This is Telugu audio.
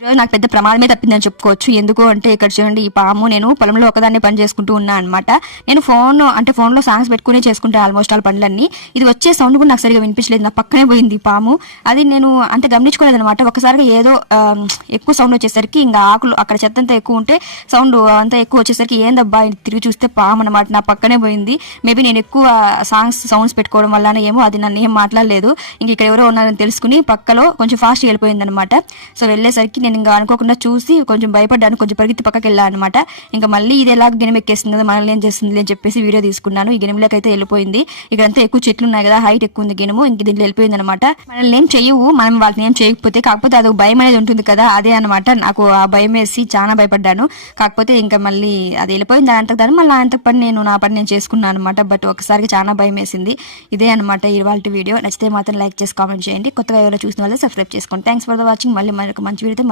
ఈరోజు నాకు పెద్ద ప్రమాదమే తప్పిందని చెప్పుకోవచ్చు. ఎందుకు అంటే ఇక్కడ చూడండి, ఈ పాము నేను పొలంలో ఒకదాన్ని పని చేసుకుంటూ ఉన్నా అనమాట. నేను ఫోన్లో సాంగ్స్ పెట్టుకునే చేసుకుంటాను ఆల్మోస్ట్ ఆల్ పనులన్నీ. ఇది వచ్చే సౌండ్ కూడా నాకు సరిగా వినిపించలేదు, నా పక్కనే పోయింది పాము. అది నేను అంత గమనించుకోలేదు అనమాట. ఒకసారిగా ఏదో ఎక్కువ సౌండ్ వచ్చేసరికి, ఇంకా ఆకులు అక్కడ చెత్త అంతా ఎక్కువ ఉంటే సౌండ్ అంతా ఎక్కువ వచ్చేసరికి ఏందబ్బా తిరిగి చూస్తే పాము అనమాట, నా పక్కనే పోయింది. మేబీ నేను ఎక్కువ సౌండ్స్ పెట్టుకోవడం వల్లనే ఏమో అది నన్ను ఏం మాట్లాడలేదు. ఇంక ఇక్కడ ఎవరో ఉన్నారని తెలుసుకుని పక్కలో కొంచెం ఫాస్ట్ వెళ్ళిపోయింది అనమాట. సో వెళ్ళేసరికి నేను ఇంకా అనుకోకుండా చూసి కొంచెం భయపడ్డాను, కొంచెం పరిగెత్తి పక్కకి వెళ్ళాను అనమాట. ఇంకా మళ్ళీ ఇది ఎలా గిణం ఎక్కేస్తుంది కదా, మనల్ని ఏం చేస్తుంది అని చెప్పేసి వీడియో తీసుకున్నాను. ఈ గిణంలోకి అయితే వెళ్ళిపోయింది. ఇక్కడంతా ఎక్కువ చెట్లు ఉన్నాయి కదా, హైట్ ఎక్కువ ఉంది గిణము, ఇంక దీంట్లో వెళ్ళిపోయింది అనమాట. మనల్ని ఏం చెయ్యవు, మనం వాళ్ళని ఏం చేయకపోతే, కాకపోతే అది భయం అనేది ఉంటుంది కదా, అదే అనమాట. నాకు ఆ భయం వేసి చాలా భయపడ్డాను. కాకపోతే ఇంకా మళ్ళీ అది వెళ్ళిపోయింది దాని మళ్ళీ అంతకు పని నా పని నేను చేసుకున్నాను అనమాట. బట్ ఒకసారికి చాలా భయం వేసింది. ఇదే అనమాట ఇవాళ వీడియో. నచ్చితే మాత్రం లైక్ చేసి కామెంట్ చేయండి. కొత్తగా ఎవరైనా చూసిన వాళ్ళు సబ్స్క్రైబ్ చేసుకోండి. Thanks for the watching. మళ్ళీ మనకు మంచి వీడియోతో